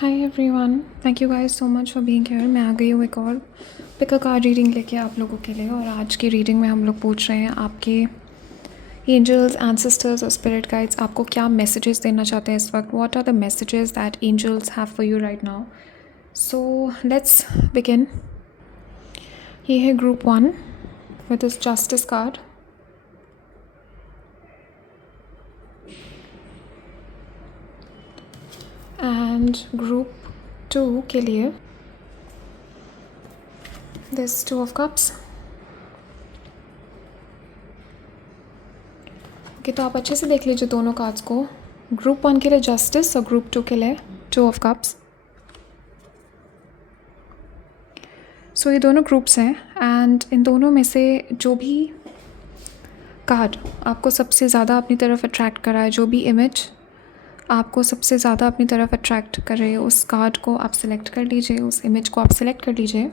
Hi everyone, thank you guys so much for being here. मैं आ गई हूँ एक और पिक अ कार्ड रीडिंग लेके आप लोगों के लिए। और आज की रीडिंग में हम लोग पूछ रहे हैं आपके एंजल्स, एंसेस्टर्स और स्पिरिट गाइड्स आपको क्या मैसेजेस देना चाहते हैं इस वक्त। What are the messages that angels have for you right now. So let's begin. ये है group 1 with this justice card. And group 2 के लिए दिस 2 ऑफ कप्स। ओके, तो आप अच्छे से देख लीजिए दोनों कार्ड्स को। ग्रुप 1 के लिए जस्टिस और ग्रुप 2 के लिए 2 ऑफ कप्स। सो ये दोनों ग्रुप्स हैं एंड इन दोनों में से जो भी कार्ड आपको सबसे ज़्यादा अपनी तरफ अट्रैक्ट कर रहा है, जो भी इमेज आपको सबसे ज़्यादा अपनी तरफ अट्रैक्ट कर रही है, उस कार्ड को आप सिलेक्ट कर लीजिए, उस इमेज को आप सिलेक्ट कर लीजिए।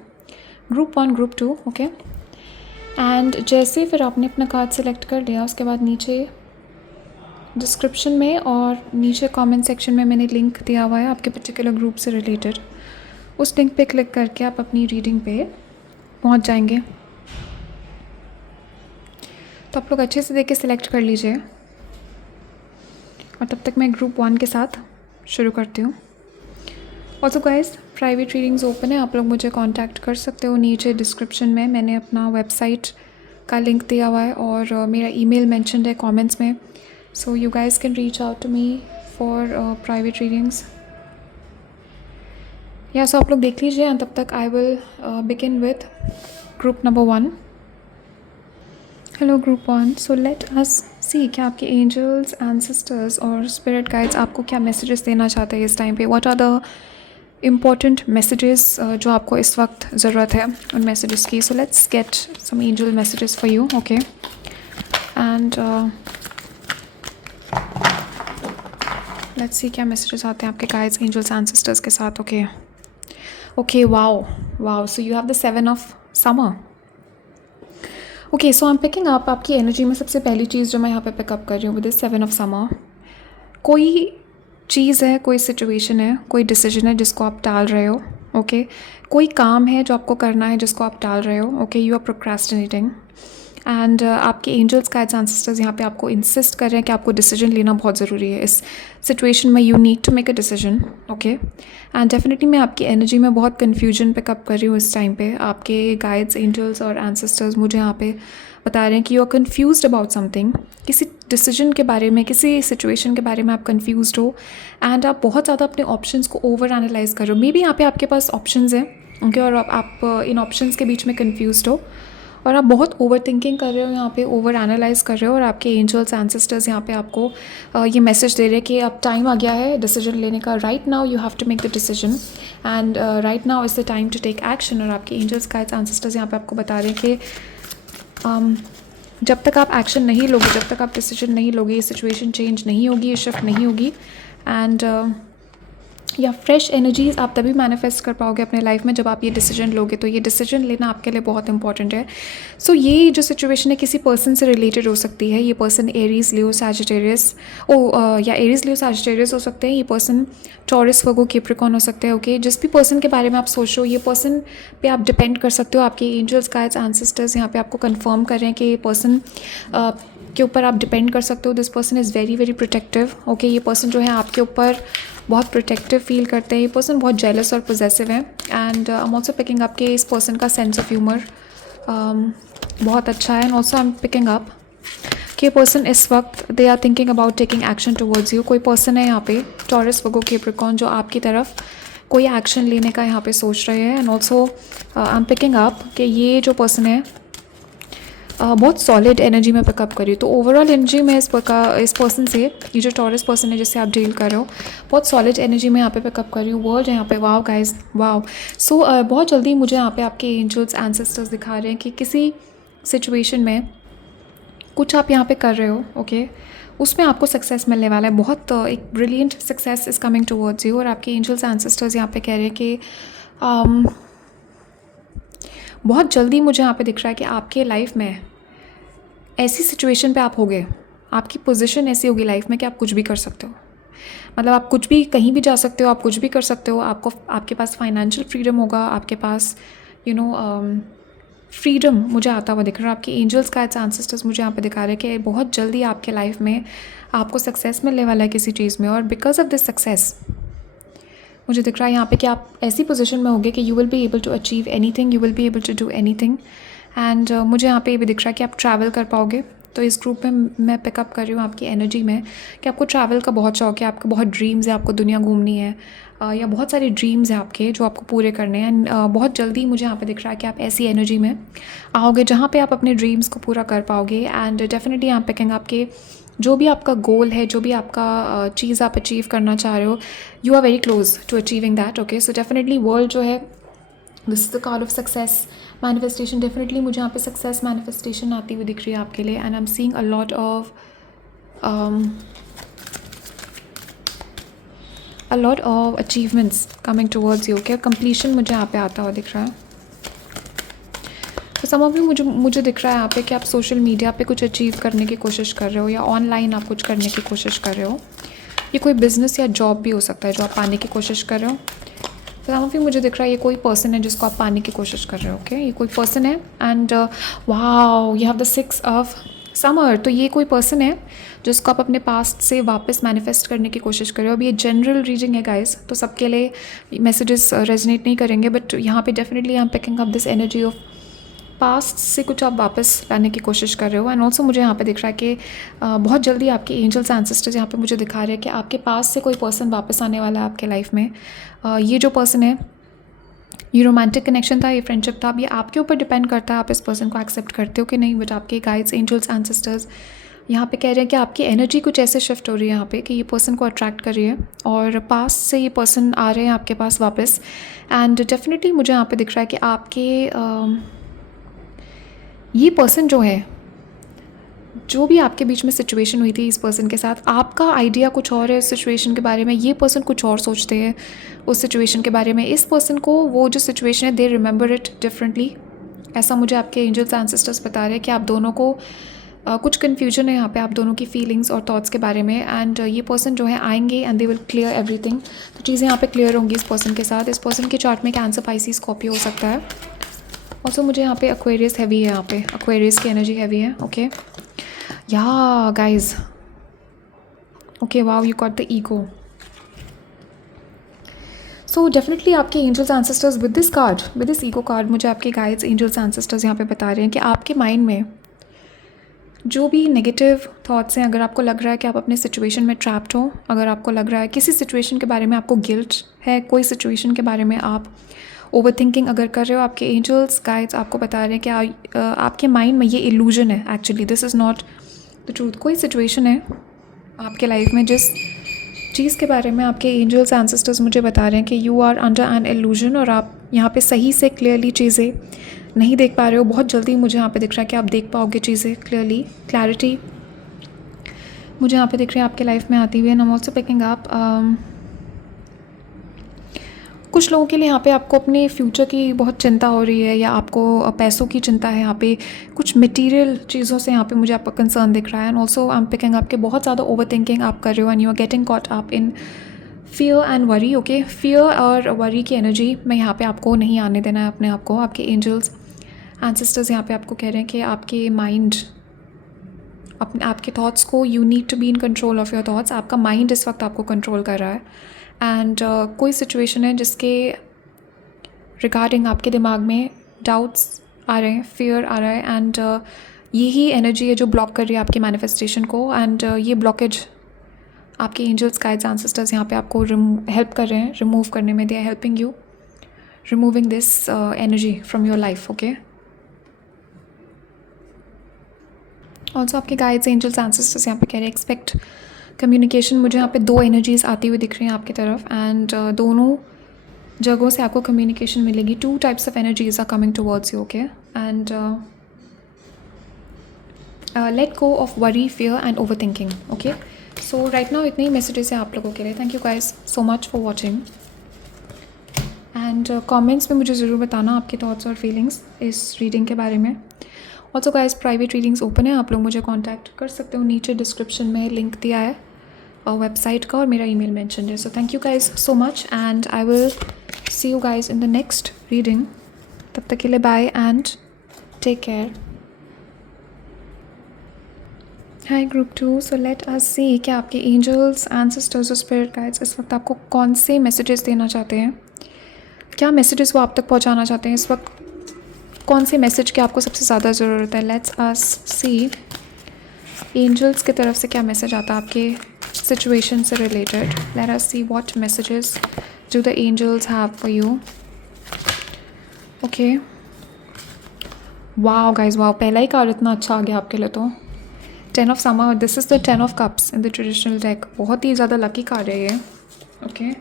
Group 1, group 2, okay. एंड जैसे फिर आपने अपना कार्ड सिलेक्ट कर लिया, उसके बाद नीचे डिस्क्रिप्शन में और नीचे कमेंट सेक्शन में मैंने लिंक दिया हुआ है आपके पर्टिकुलर ग्रुप से रिलेटेड। उस लिंक पे क्लिक करके आप अपनी रीडिंग पे पहुंच जाएंगे। तो आप लोग अच्छे से देख के सिलेक्ट कर लीजिए और तब तक मैं ग्रुप 1 के साथ शुरू करती हूँ। Also guys, private readings open है, आप लोग मुझे कांटेक्ट कर सकते हो। नीचे डिस्क्रिप्शन में मैंने अपना वेबसाइट का लिंक दिया हुआ है और मेरा ईमेल मेंशन्ड है कमेंट्स में। So you guys can reach out to me for private readings. या सो आप लोग देख लीजिए एंड तब तक I will begin with group number 1। Hello group 1, so let us see कि आपके एंजल्स, एंसेस्टर्स और स्पिरिट गाइड्स आपको क्या मैसेजेस देना चाहते हैं इस टाइम पे। What are the important messages जो आपको इस वक्त ज़रूरत है उन मैसेजेस की। So let's get some angel messages for you, okay. And let's see क्या मैसेजेस आते हैं आपके गाइड्स, एंजल्स, एंसेस्टर्स के साथ, okay. Okay, wow wow, so you have the 7 of summer. Okay, so I am picking up आपकी energy में सबसे पहली चीज़ जो मैं यहाँ पे पिकअप कर रही हूँ विद दिस 7 ऑफ समर। कोई चीज़ है, कोई सिचुएशन है, कोई डिसीजन है जिसको आप टाल रहे हो, ओके। कोई काम है जो आपको करना है जिसको आप टाल रहे हो, okay. You are procrastinating and आपके एंजल्स, गाइड्स, एंसेस्टर्स यहाँ पे आपको इंसिस्ट कर रहे हैं कि आपको डिसीजन लेना बहुत ज़रूरी है इस सिचुएशन में। You need to make a decision, okay. And definitely मैं आपकी एनर्जी में बहुत कन्फ्यूजन पिकअप कर रही हूँ इस टाइम पे। आपके गाइड्स, एंजल्स और एंसेस्टर्स मुझे यहाँ पे बता रहे हैं कि you are confused about something. किसी डिसीजन के बारे में, किसी सिचुएशन के बारे में आप कन्फ्यूज्ड हो एंड आप बहुत ज़्यादा अपने ऑप्शंस को ओवर एनालाइज कर रहे हो। मे बी यहाँ पे आपके पास ऑप्शंस हैं, ओके, और आप इन ऑप्शंस के बीच में कन्फ्यूज्ड हो और आप बहुत ओवर थिंकिंग कर रहे हो, यहाँ पे ओवर एनालाइज कर रहे हो। और आपके एंजल्स, एंसेस्टर्स यहाँ पे आपको ये मैसेज दे रहे हैं कि अब टाइम आ गया है डिसीजन लेने का। Right now you have to make the decision and right now is the time to take action. और आपके एंजल्स, गाइड्स, एंसेस्टर्स यहाँ पे आपको बता रहे हैं कि जब तक आप एक्शन नहीं लोगे, जब तक आप डिसीजन नहीं लोगे, ये सिचुएशन चेंज नहीं होगी, ये शिफ्ट नहीं होगी। एंड या फ्रेश एनर्जीज आप तभी मैनिफेस्ट कर पाओगे अपने लाइफ में जब आप ये डिसीजन लोगे। तो ये डिसीजन लेना आपके लिए बहुत इंपॉर्टेंट है। सो ये जो सिचुएशन है किसी पर्सन से रिलेटेड हो सकती है। ये पर्सन एरीज, लियो, सैजिटेरियस या एरीज, लियो, सैजिटेरियस हो सकते हैं। ये पर्सन टॉरस, वर्गो, कैप्रिकॉर्न हो सकते हैं, ओके। जिस भी पर्सन के बारे में आप सोच रहे हो, ये पर्सन पे आप डिपेंड कर सकते हो। आपके एंजल्स, गाइड्स, एंसेस्टर्स यहाँ पे आपको कंफर्म कर रहे हैं कि ये पर्सन के ऊपर आप डिपेंड कर सकते हो। This person is very very protective, okay. ये पर्सन जो है आपके ऊपर बहुत प्रोटेक्टिव फील करते हैं। ये पर्सन बहुत जेलस और पोजेसिव है। And I am also picking up कि इस पर्सन का सेंस ऑफ ह्यूमर बहुत अच्छा है। And also I am picking up कि ये पर्सन इस वक्त they are thinking about taking action towards you. कोई पर्सन है यहाँ पे टॉरस, वर्गो, कैप्रिकॉर्न जो आपकी तरफ कोई एक्शन लेने का यहाँ पे सोच रहे हैं। And also I am picking up कि ये जो पर्सन है बहुत सॉलिड एनर्जी में पिकअप करी। तो ओवरऑल एनर्जी में इस पर्सन से, ये जो टॉरस पर्सन है जिससे आप डील कर रहे हो, बहुत सॉलिड एनर्जी में यहाँ पे पिकअप कर रही हूँ। वर्ड है यहाँ पे, वाओ गाइज, वाओ। सो बहुत जल्दी मुझे यहाँ पे आपके एंजल्स, एंसेस्टर्स दिखा रहे हैं कि किसी सिचुएशन में कुछ आप यहाँ पे कर रहे हो, ओके, उसमें आपको सक्सेस मिलने वाला है। बहुत एक brilliant success is coming towards you. और आपके एंजल्स, एंसेस्टर्स यहाँ पे कह रहे हैं कि बहुत जल्दी मुझे यहाँ पे दिख रहा है कि आपके लाइफ में ऐसी सिचुएशन पे आप होगे, आपकी पोजीशन ऐसी होगी लाइफ में कि आप कुछ भी कर सकते हो। मतलब आप कुछ भी कहीं भी जा सकते हो, आप कुछ भी कर सकते हो, आपको आपके पास फाइनेंशियल फ्रीडम होगा, आपके पास यू नो फ्रीडम मुझे आता हुआ दिख रहा है। आपके एंजल्स का एंसेस्टर्स मुझे यहाँ पे दिखा रहे हैं कि बहुत जल्दी आपके लाइफ में आपको सक्सेस मिलने वाला है किसी चीज़ में, और बिकॉज ऑफ दिस सक्सेस मुझे दिख रहा है यहाँ पे कि आप ऐसी पोजीशन में होगे कि you will be able to achieve anything, you will be able to do anything. And मुझे यहाँ पे ये भी दिख रहा है कि आप ट्रैवल कर पाओगे। तो इस ग्रुप में मैं पिकअप कर रही हूँ आपकी एनर्जी में कि आपको ट्रैवल का बहुत शौक है, आपको बहुत ड्रीम्स है, आपको दुनिया घूमनी है, या बहुत सारे ड्रीम्स हैं आपके जो आपको पूरे करने हैं। एंड बहुत जल्दी मुझे यहाँ पे दिख रहा है कि आप ऐसी एनर्जी में आओगे जहाँ पे आप अपने ड्रीम्स को पूरा कर पाओगे। एंड डेफिनेटली यहाँ पे कहेंगे आपके जो भी आपका गोल है, जो भी आपका चीज़ आप अचीव करना चाह रहे हो, you are very close to achieving that. Okay, so definitely world जो है, this is the card of success manifestation. Definitely मुझे यहाँ पे सक्सेस मैनिफेस्टेशन आती हुई दिख रही है आपके लिए। And I am seeing a lot of achievements coming towards you. Okay, completion मुझे यहाँ पे आता हुआ दिख रहा है। तो सम ऑफ यू मुझे दिख रहा है यहाँ पे कि आप सोशल मीडिया पे कुछ अचीव करने की कोशिश कर रहे हो, या ऑनलाइन आप कुछ करने की कोशिश कर रहे हो। ये कोई बिज़नेस या जॉब भी हो सकता है जो आप पाने की कोशिश कर रहे हो। तो सम ऑफ यू मुझे दिख रहा है ये कोई पर्सन है जिसको आप पाने की कोशिश कर रहे हो। ओके, ये कोई पर्सन है। And wow, you have the 6 of summer. तो ये कोई पर्सन है जिसको आप अपने पास्ट से वापस मैनिफेस्ट करने की कोशिश कर रहे हो। अब ये जनरल रीडिंग है गाइस, तो सबके लिए मैसेजेस रेजोनेट नहीं करेंगे, बट यहाँ पे definitely I am picking up this energy of past से कुछ आप वापस लाने की कोशिश कर रहे हो। एंड ऑल्सो मुझे यहाँ पे दिख रहा है कि बहुत जल्दी आपके एंजल्स एंसेस्टर्स यहाँ पे मुझे दिखा रहे हैं कि आपके पास से कोई पर्सन वापस आने वाला है आपके लाइफ में। ये जो पर्सन है, ये रोमांटिक कनेक्शन था, ये फ्रेंडशिप था, अब ये आपके ऊपर डिपेंड करता है आप इस पर्सन को एक्सेप्ट करते हो कि नहीं। बट आपके गाइड्स, एंजल्स, एंसेस्टर्स यहाँ पे कह रहे हैं कि आपकी एनर्जी कुछ ऐसे शिफ्ट हो रही है यहाँ पे कि ये पर्सन को अट्रैक्ट कर रही है, और पास्ट से ये पर्सन आ रहे हैं आपके पास वापस। एंड डेफिनेटली मुझे यहाँ पे दिख रहा है कि आपके ये पर्सन जो है, जो भी आपके बीच में सिचुएशन हुई थी इस पर्सन के साथ, आपका आइडिया कुछ और है उस सिचुएशन के बारे में, ये पर्सन कुछ और सोचते हैं उस सिचुएशन के बारे में। इस पर्सन को वो जो सिचुएशन है, दे रिमेंबर इट डिफरेंटली। ऐसा मुझे आपके एंजल्स एंसेस्टर्स बता रहे हैं कि आप दोनों को कुछ कन्फ्यूजन है यहाँ पे आप दोनों की फीलिंग्स और थॉट्स के बारे में। एंड ये पर्सन जो है आएंगे and they will clear everything. तो चीज़ें यहाँ पे क्लियर होंगी इस पर्सन के साथ। इस पर्सन के चार्ट में कैंसर, पाइसिस, स्कॉर्पियो हो सकता है। ऑल्सो मुझे यहाँ पे एक्वेरियस हैवी है, यहाँ पे एक्वेरियस की एनर्जी हैवी है। ओके, या guys, okay, wow, you got the ego. So definitely आपके angels ancestors with this card, with this ego card, मुझे आपके गाइड्स, एंजल्स एंसेस्टर्स यहाँ पे बता रहे हैं कि आपके माइंड में जो भी नेगेटिव थॉट्स हैं, अगर आपको लग रहा है कि आप अपने सिचुएशन में ट्रैप्ड हो, अगर आपको लग रहा है किसी सिचुएशन के बारे में आपको गिल्ट है, कोई सिचुएशन के बारे में आप ओवर थिंकिंग अगर कर रहे हो, आपके एंजल्स गाइड्स आपको बता रहे हैं कि आपके माइंड में ये इल्यूजन है। Actually this is not the truth. कोई सिचुएशन है आपके लाइफ में जिस चीज़ के बारे में आपके एंजल्स एंसेस्टर्स मुझे बता रहे हैं कि you are under an illusion, और आप यहाँ पे सही से क्लियरली चीज़ें नहीं देख पा रहे हो। बहुत जल्दी मुझे यहाँ पे दिख रहा है कि आप देख पाओगे चीज़ें क्लियरली। क्लैरिटी मुझे यहाँ पे दिख रही है आपके लाइफ में आती हुई। And I am also picking up कुछ लोगों के लिए यहाँ पे आपको अपने फ्यूचर की बहुत चिंता हो रही है, या आपको पैसों की चिंता है, यहाँ पे कुछ मटेरियल चीज़ों से यहाँ पे मुझे आपका कंसर्न दिख रहा है। And also I am picking up के बहुत ज़्यादा ओवर थिंकिंग आप कर रहे हो, and you are getting caught up in fear and worry. Okay, fear और वरी की एनर्जी मैं यहाँ पे आपको नहीं आने देना है अपने आप को। आपके एंजल्स एंसेस्टर्स यहाँ पे आपको कह रहे हैं कि आपके माइंड, अपने आपके थॉट्स को, you need to be in control of your thoughts. आपका माइंड इस वक्त आपको कंट्रोल कर रहा है। एंड कोई सिचुएशन है जिसके रिगार्डिंग आपके दिमाग में डाउट्स आ रहे हैं, फियर आ रहा है, एंड यही एनर्जी है जो ब्लॉक कर रही है आपकी मैनिफेस्टेशन को। एंड ये ब्लॉकेज आपके एंजल्स, गाइड्स, एंसेस्टर्स यहाँ पे आपको हेल्प कर रहे हैं रिमूव करने में। They are helping you removing this energy from your life. Okay, also आपके गाइड्स, एंजल्स, एंसेस्टर्स यहाँ पे कह रहे हैं एक्सपेक्ट कम्युनिकेशन। मुझे यहाँ पे 2 एनर्जीज आती हुई दिख रही हैं आपकी तरफ, एंड दोनों जगहों से आपको कम्युनिकेशन मिलेगी। 2 types of energies are coming towards you. Okay, and let go of worry, fear and overthinking. Okay, so right now इतने ही मैसेजेस हैं आप लोगों के लिए। Thank you guys so much for watching, and comments में मुझे ज़रूर बताना आपके थॉट्स और फीलिंग्स इस रीडिंग के बारे में। Also guys private readings open है, आप लोग मुझे कॉन्टैक्ट कर सकते हो, नीचे डिस्क्रिप्शन में लिंक दिया है। वेबसाइट का और मेरा ईमेल मेंशन है. So thank you guys so much and I will see you guys in the next reading. तब तक के लिए bye and take care. Hi group 2. So let us see कि आपके एंजल्स, एंसेस्टर्स और स्पिरिट गाइड्स इस वक्त आपको कौन से मैसेजेस देना चाहते हैं, क्या मैसेजेस वो आप तक पहुंचाना चाहते हैं इस वक्त, कौन से मैसेज की आपको सबसे ज़्यादा ज़रूरत है. लेट्स अस सी एंजल्स की तरफ से क्या मैसेज आता है आपके सिचुएशन से related. Let us see what messages do the angels have for you. Okay, wow guys, wow, पहला ही कार्ड इतना अच्छा आ गया आपके लिए. तो 10 of summer, this is the 10 of cups in the traditional deck. बहुत ही ज़्यादा लकी कार्ड है ये. ओके,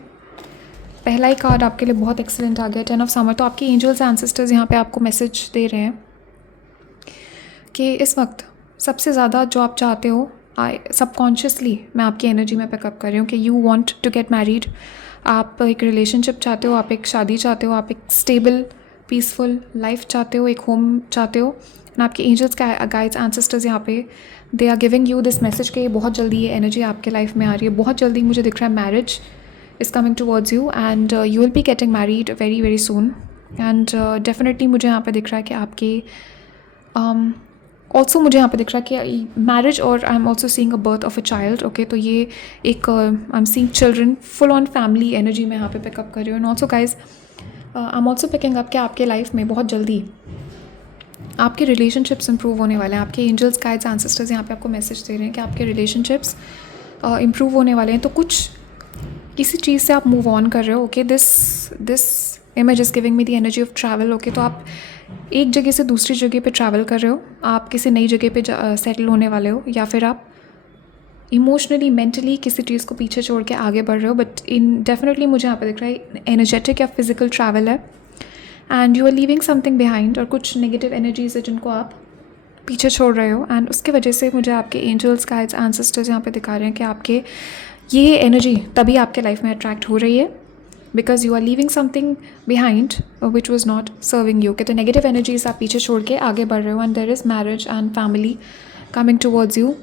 पहला ही कार्ड आपके लिए बहुत एक्सीलेंट आ गया, 10 ऑफ समर. तो आपके एंजल्स एंसेस्टर्स यहाँ पे आपको मैसेज दे रहे हैं कि इस वक्त सबसे ज़्यादा जो आप चाहते हो, सबकॉन्शियसली मैं आपकी एनर्जी में पिकअप कर रही हूँ कि you want to get married. आप एक रिलेशनशिप चाहते हो, आप एक शादी चाहते हो, आप एक स्टेबल पीसफुल लाइफ चाहते हो, एक होम चाहते हो. एंड आपके एंजल्स गाइड्स एंसेस्टर्स यहाँ पे they are giving you this message कि बहुत जल्दी ये एनर्जी आपके लाइफ में आ रही है. बहुत जल्दी मुझे दिख रहा है marriage is coming towards you and you will be getting married very very soon. and definitely मुझे यहाँ पे दिख रहा है कि आपके also मुझे यहाँ पे दिख रहा है कि मैरिज और आई am also seeing a birth of a child. Okay, तो ये एक I am seeing children, full on family energy में यहाँ पे पिकअप कर रही हूँ. And also guys I am also picking up कि आपके लाइफ में बहुत जल्दी आपके रिलेशनशिप्स इंप्रूव होने वाले हैं. आपके एंजल्स गाइड्स एंसेस्टर्स यहाँ पे आपको मैसेज दे रहे हैं कि आपके रिलेशनशिप्स इंप्रूव होने वाले हैं. तो कुछ किसी चीज़ से आप मूव ऑन कर रहे हो. Okay, this image is giving me the energy of travel. Okay, तो आप एक जगह से दूसरी जगह पे ट्रैवल कर रहे हो, आप किसी नई जगह पे सेटल होने वाले हो, या फिर आप इमोशनली मेंटली किसी चीज़ को पीछे छोड़ के आगे बढ़ रहे हो. बट इन डेफिनेटली मुझे यहाँ पे दिख रहा है एनर्जेटिक या फिजिकल ट्रैवल है and you are leaving something behind. और कुछ नेगेटिव एनर्जीज है जिनको आप पीछे छोड़ रहे हो एंड उसके वजह से मुझे आपके एंजल्स गाइड्स एंसेस्टर्स यहाँ पे दिखा रहे हैं कि आपके ये एनर्जी तभी आपके लाइफ में अट्रैक्ट हो रही है because you are leaving something behind which was not serving you. कि तो नेगेटिव एनर्जीज आप पीछे छोड़ के आगे बढ़ रहे हो and there is marriage and family coming towards you.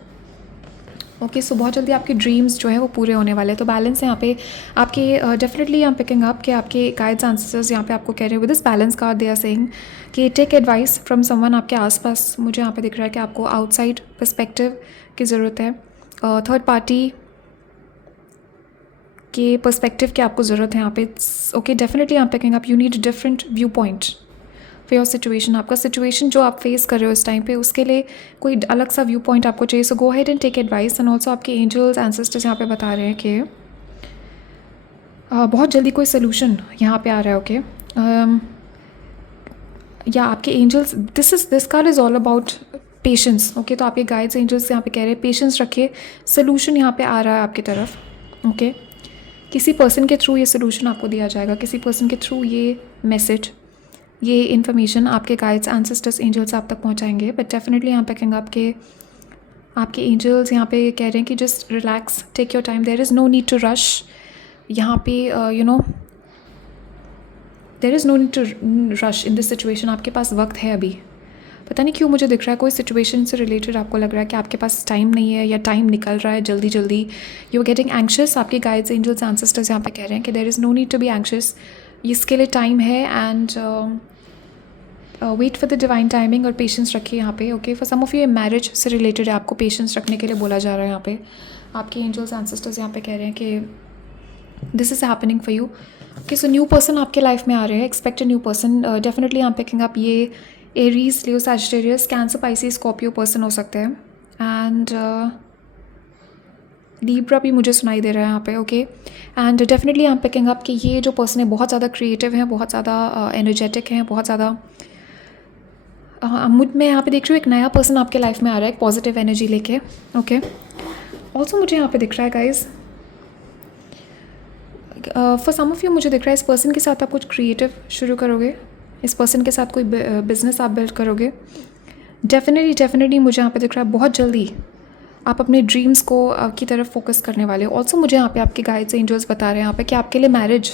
Okay, so बहुत जल्दी आपके ड्रीम्स जो है वो पूरे होने वाले हैं. तो बैलेंस यहाँ पे आपके definitely I am picking up कि आपके गाइड्स एंसेस्टर्स यहाँ पे आपको कह रहे हैं with this balance card they are saying कि टेक एडवाइस फ्रॉम समवन आपके आसपास. मुझे यहाँ पे दिख रहा है कि आपको आउटसाइड पर्सपेक्टिव की ज़रूरत है, थर्ड पार्टी के पर्सपेक्टिव की आपको ज़रूरत है यहाँ पे. Okay, definitely I am picking up you need different view point for your situation. आपका सिचुएशन जो आप फेस कर रहे हो इस टाइम पे उसके लिए कोई अलग सा व्यू पॉइंट आपको चाहिए. So go ahead and take advice. And also आपके एंजल्स एंसेस्टर्स यहाँ पे बता रहे हैं कि बहुत जल्दी कोई सोल्यूशन यहाँ पे आ रहा है. ओके, या आपके angels, this card is all about patience. Okay, तो आपके गाइड्स एंजल्स यहाँ पे कह रहे हैं पेशेंस रखिए, सोल्यूशन यहाँ पे आ रहा है आपकी तरफ. ओके, किसी पर्सन के थ्रू ये सोल्यूशन आपको दिया जाएगा, किसी पर्सन के थ्रू ये मैसेज, ये इन्फॉर्मेशन आपके गाइड्स एंसेस्टर्स एंजल्स आप तक पहुंचाएंगे. बट डेफिनेटली यहाँ पे कहेंगे आपके एंजल्स यहाँ पे कह रहे हैं कि just relax, take your time, there is no need to rush. यहाँ पे you know there is no need to rush in this situation. आपके पास वक्त है अभी. पता नहीं क्यों मुझे दिख रहा है कोई सिचुएशन से रिलेटेड आपको लग रहा है कि आपके पास टाइम नहीं है या टाइम निकल रहा है जल्दी जल्दी. You are getting anxious. आपके गाइड्स एंजल्स एंसेस्टर्स यहाँ पे कह रहे हैं कि there is no need to be anxious. इसके लिए टाइम है and wait for the divine timing. और पेशेंस रखिए यहाँ पे. Okay, for some of you marriage से रिलेटेड है, आपको पेशेंस रखने के लिए बोला जा रहा है यहाँ पे. आपके एंजल्स एंसेस्टर्स यहाँ पे कह रहे हैं कि this is happening for you. Okay, so new person आपके लाइफ में आ रहे हैं. Expect a new person. Definitely I am picking up ये Aries, Leo, Sagittarius, Cancer, Pisces, Scorpio person हो सकते हैं. एंड लीब्रा भी मुझे सुनाई दे रहा है यहाँ पे. Okay, and definitely I am picking up कि ये जो पर्सन है बहुत ज़्यादा क्रिएटिव हैं, बहुत ज़्यादा एनर्जेटिक हैं, बहुत ज़्यादा मैं यहाँ पे देख रही हूँ एक नया पर्सन आपके लाइफ में आ रहा है, एक पॉजिटिव एनर्जी लेके. ओके, ऑल्सो मुझे यहाँ पे दिख रहा है guys for some of you मुझे दिख रहा है इस पर्सन के साथ आप कुछ क्रिएटिव शुरू करोगे, इस पर्सन के साथ कोई बिजनेस आप बिल्ड करोगे. डेफिनेटली मुझे यहाँ पे दिख रहा है बहुत जल्दी आप अपने ड्रीम्स को की तरफ फोकस करने वाले हो. ऑल्सो मुझे यहाँ पे आपके गाइड्स एंजल्स बता रहे हैं यहाँ पे कि आपके लिए मैरिज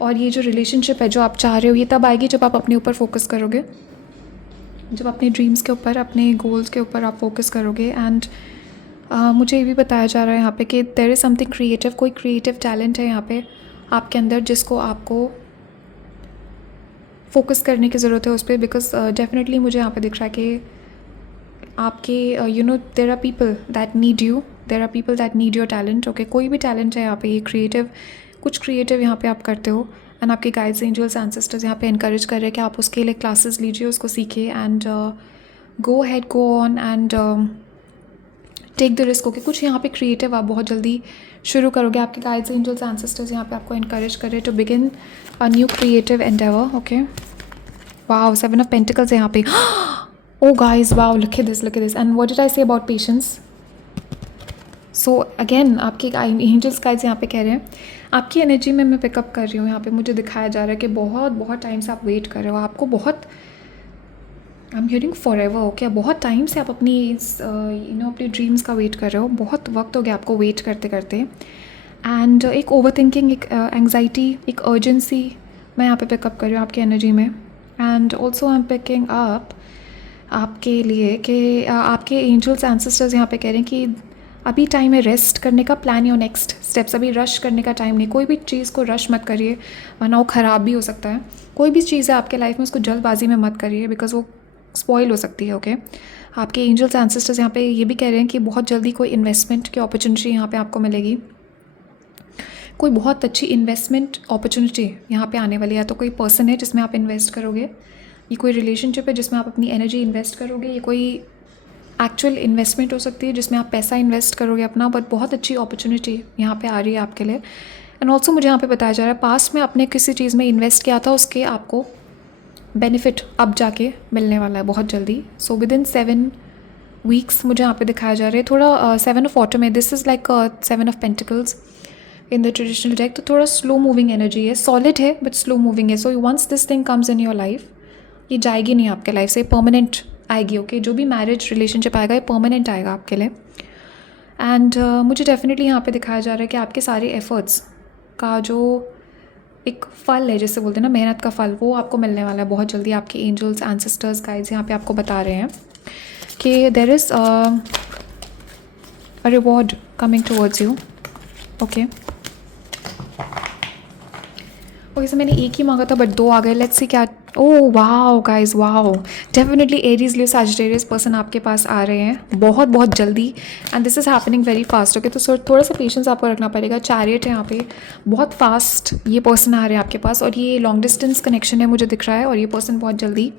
और ये जो रिलेशनशिप है जो आप चाह रहे हो ये तब आएगी जब आप अपने ऊपर फोकस करोगे, जब अपने ड्रीम्स के ऊपर, अपने गोल्स के ऊपर आप फोकस करोगे. एंड मुझे ये भी बताया जा रहा है यहाँ पे कि देयर इज़ समथिंग क्रिएटिव, कोई क्रिएटिव टैलेंट है यहाँ पे आपके अंदर जिसको आपको फोकस करने की ज़रूरत है उस पर, बिकॉज डेफिनेटली मुझे यहाँ पे दिख रहा है कि आपके you know there are people that need you, there are people that need your talent. Okay, कोई भी टैलेंट है यहाँ पे, ये क्रिएटिव, कुछ क्रिएटिव यहाँ पे आप करते हो एंड आपके गाइड्स, एंजल्स, एंसेस्टर्स यहाँ पे इनकरेज कर रहे हैं कि आप उसके लिए क्लासेस लीजिए, उसको सीखिए and go ahead, go on and take the risk. Okay, कुछ यहाँ पे क्रिएटिव आप बहुत जल्दी शुरू करोगे। आपके गाइड्स, एंजल्स, एंसेस्टर्स यहाँ पे आपको इनकरेज कर रहे हैं to begin a new creative endeavour. Okay, wow, 7 of pentacles है यहाँ पे। Oh guys, wow, look at this. And what did I say about patience? So again आपके एंजल्स गाइड्स यहाँ पे कह रहे हैं, आपकी एनर्जी में मैं पिकअप कर रही हूँ। यहाँ पे मुझे दिखाया जा रहा है कि बहुत बहुत टाइम से आप वेट कर रहे हो, आपको बहुत, I am hearing for ever. Okay, बहुत टाइम से आप अपनी अपनी ड्रीम्स का वेट कर रहे हो, बहुत वक्त हो गया आपको वेट करते करते। एंड एक ओवर थिंकिंग, एक एंग्जाइटी, एक अर्जेंसी मैं यहाँ पे पिकअप कर रही हूँ आपकी एनर्जी में। And also I am picking up आपके लिए कि आपके एंजल्स, एंसेस्टर्स यहाँ पे कह रहे हैं कि अभी टाइम है रेस्ट करने का, प्लान योर नेक्स्ट स्टेप्स। अभी रश करने का टाइम नहीं, कोई भी चीज़ को रश मत करिए वरना वो ख़राब भी हो सकता है। कोई भी चीज़ है आपके लाइफ में उसको जल्दबाजी में मत करिए, बिकॉज वो स्पॉइल हो सकती है। ओके, आपके एंजल्स, एंसेस्टर्स यहाँ पे ये भी कह रहे हैं कि बहुत जल्दी कोई इन्वेस्टमेंट की अपॉर्चुनिटी यहाँ पे आपको मिलेगी, कोई बहुत अच्छी इन्वेस्टमेंट अपॉर्चुनिटी यहाँ पे आने वाली है। तो कोई पर्सन है जिसमें आप इन्वेस्ट करोगे, ये कोई रिलेशनशिप है जिसमें आप अपनी एनर्जी इन्वेस्ट करोगे, ये कोई एक्चुअल इन्वेस्टमेंट हो सकती है जिसमें आप पैसा इन्वेस्ट करोगे अपना, बट बहुत अच्छी अपॉर्चुनिटी यहाँ पे आ रही है आपके लिए। एंड ऑल्सो मुझे यहाँ पे बताया जा रहा है पास्ट में आपने किसी चीज़ में इन्वेस्ट किया था, उसके आपको बेनिफिट अब जाके मिलने वाला है बहुत जल्दी। सो विद इन 7 वीक्स मुझे यहाँ पे दिखाया जा रहा है। थोड़ा 7 ऑफ ऑटम है, this is like 7 of pentacles in the traditional deck, तो थोड़ा स्लो मूविंग एनर्जी है, सॉलिड है बट स्लो मूविंग है। So once this thing comes in your life, ये जाएगी नहीं आपके लाइफ से, परमानेंट आएगी। ओके, जो भी मैरिज रिलेशनशिप आएगा ये परमानेंट आएगा आपके लिए। एंड मुझे डेफिनेटली यहाँ पे दिखाया जा रहा है कि आपके सारे एफर्ट्स का जो एक फल है, जैसे बोलते हैं ना मेहनत का फल, वो आपको मिलने वाला है बहुत जल्दी। आपके एंजल्स, एंसेस्टर्स, गाइड्स यहाँ पे आपको बता रहे हैं कि there is a reward coming towards you. Okay, so मैंने एक ही मांगा था बट 2 आ गए। लेट्स सी क्या। Oh wow guys, wow, definitely Aries, Leo, Sagittarius person आपके पास आ रहे हैं बहुत बहुत जल्दी and this is happening very fast. Okay, तो थोड़ा सा पेशेंस आपको रखना पड़ेगा। चैरियट है यहाँ पे, बहुत फास्ट ये पर्सन आ रहे हैं आपके पास और ये लॉन्ग डिस्टेंस कनेक्शन है मुझे दिख रहा है, और ये पर्सन बहुत जल्दी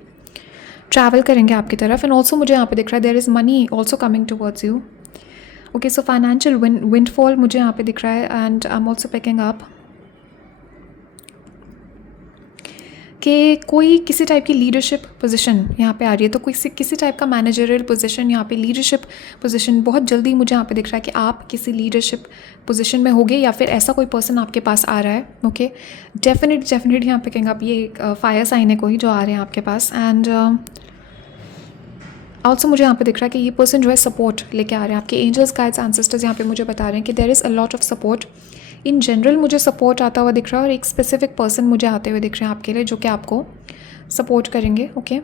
ट्रैवल करेंगे आपकी तरफ। एंड ऑल्सो मुझे यहाँ पे दिख रहा है there is money also coming towards you. Okay, so financial windfall मुझे यहाँ पे दिख रहा है। And I am also picking up कि कोई किसी टाइप की लीडरशिप पोजीशन यहाँ पे आ रही है, तो कोई किसी टाइप का मैनेजरियल पोजीशन, यहाँ पे लीडरशिप पोजीशन बहुत जल्दी मुझे यहाँ पे दिख रहा है कि आप किसी लीडरशिप पोजीशन में होगे या फिर ऐसा कोई पर्सन आपके पास आ रहा है। ओके, डेफिनेटली यहाँ पे कहेंगे आप, ये एक फायर साइन है कोई जो आ रहे हैं आपके पास। एंड ऑल्सो मुझे यहाँ पे दिख रहा है कि ये पर्सन जो है सपोर्ट लेके आ रहे हैं। आपके एंजल्स, गाइड्स, एंसेस्टर्स यहाँ पे मुझे बता रहे हैं कि there is a lot of support. In general मुझे सपोर्ट आता हुआ दिख रहा है और एक स्पेसिफिक पर्सन मुझे आते हुए दिख रहे हैं आपके लिए जो कि आपको सपोर्ट करेंगे। ओके,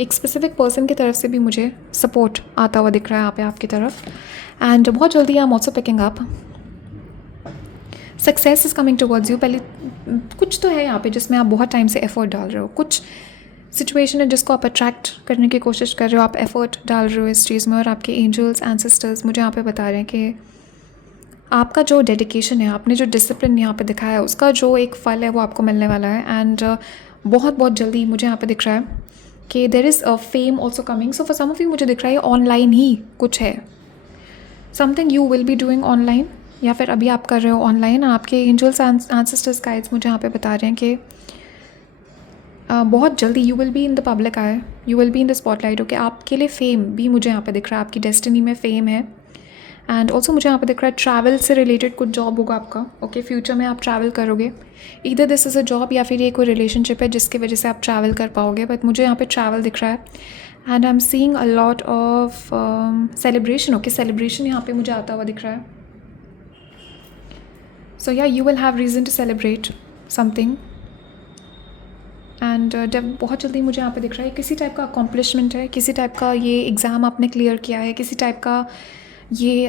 एक स्पेसिफिक पर्सन की तरफ से भी मुझे सपोर्ट आता हुआ दिख रहा है यहाँ पे आपकी तरफ। एंड बहुत जल्दी आई am also picking up success is coming towards you. पहले कुछ तो है यहाँ पे जिसमें आप बहुत टाइम से एफर्ट डाल रहे हो, कुछ सिचुएशन है जिसको आप अट्रैक्ट करने की कोशिश कर रहे हो, आप एफर्ट डाल रहे हो इस चीज़ में। और आपके एंजल्स, एंसेस्टर्स मुझे यहाँ पे बता रहे हैं कि आपका जो डेडिकेशन है, आपने जो डिसिप्लिन यहाँ पे दिखाया है, उसका जो एक फल है वो आपको मिलने वाला है। एंड बहुत बहुत जल्दी मुझे यहाँ पे दिख रहा है कि there is a fame also coming. So for some of you मुझे दिख रहा है ऑनलाइन ही कुछ है, something you will be doing online, या फिर अभी आप कर रहे हो ऑनलाइन। आपके एंजल्स, एंसेस्टर्स, गाइड्स मुझे यहाँ पे बता रहे हैं कि बहुत जल्दी you will be in the public I, you will be in the spotlight. Okay, आपके लिए फेम भी मुझे यहाँ पे दिख रहा है, आपकी डेस्टिनी में फेम है। एंड ऑल्सो मुझे यहाँ पे दिख रहा है ट्रैवल से रिलेटेड कुछ जॉब होगा आपका। ओके, फ्यूचर में आप ट्रैवल करोगे, इधर दिस इज़ अ जॉब या फिर ये कोई रिलेशनशिप है जिसकी वजह से आप ट्रैवल कर पाओगे, बट मुझे यहाँ पे ट्रैवल दिख रहा है। And I am seeing a lot of celebration. Okay, celebration यहाँ पे मुझे आता हुआ दिख रहा है। सो या you will have reason to celebrate something. And जब बहुत जल्दी मुझे यहाँ पे दिख रहा है किसी टाइप का अकॉम्प्लिशमेंट है, किसी टाइप का ये एग्ज़ाम आपने क्लियर किया है, किसी टाइप का ये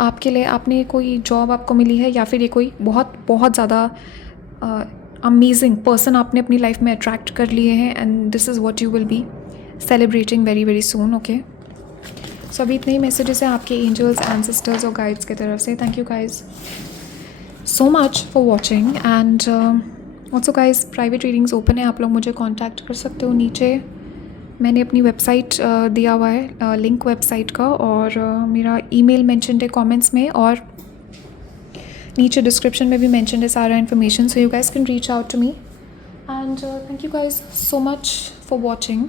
आपके लिए आपने कोई जॉब आपको मिली है या फिर ये कोई बहुत बहुत ज़्यादा अमेजिंग पर्सन आपने अपनी लाइफ में अट्रैक्ट कर लिए हैं and this is what you will be celebrating very very soon. Okay, so अभी इतने ही मैसेजेस हैं आपके एंजल्स, एंसेस्टर्स और गाइड्स की तरफ से. Thank you guys so much for watching and also guys private readings open है, आप लोग मुझे कॉन्टैक्ट कर सकते हो. नीचे मैंने अपनी वेबसाइट दिया हुआ है, लिंक वेबसाइट का, और मेरा ईमेल मेंशन्ड है कमेंट्स में, और नीचे डिस्क्रिप्शन में भी मेंशन्ड है सारा information. So you guys can reach out to me and thank you guys so much for watching.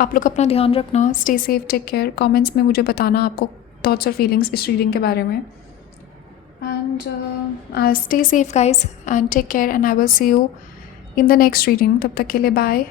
आप लोग अपना ध्यान रखना, stay safe, take care. Comments में मुझे बताना आपको थॉट्स और फीलिंग्स इस रीडिंग के बारे में. And stay safe guys and take care and I will see you in the next reading. तब तक के लिए बाय.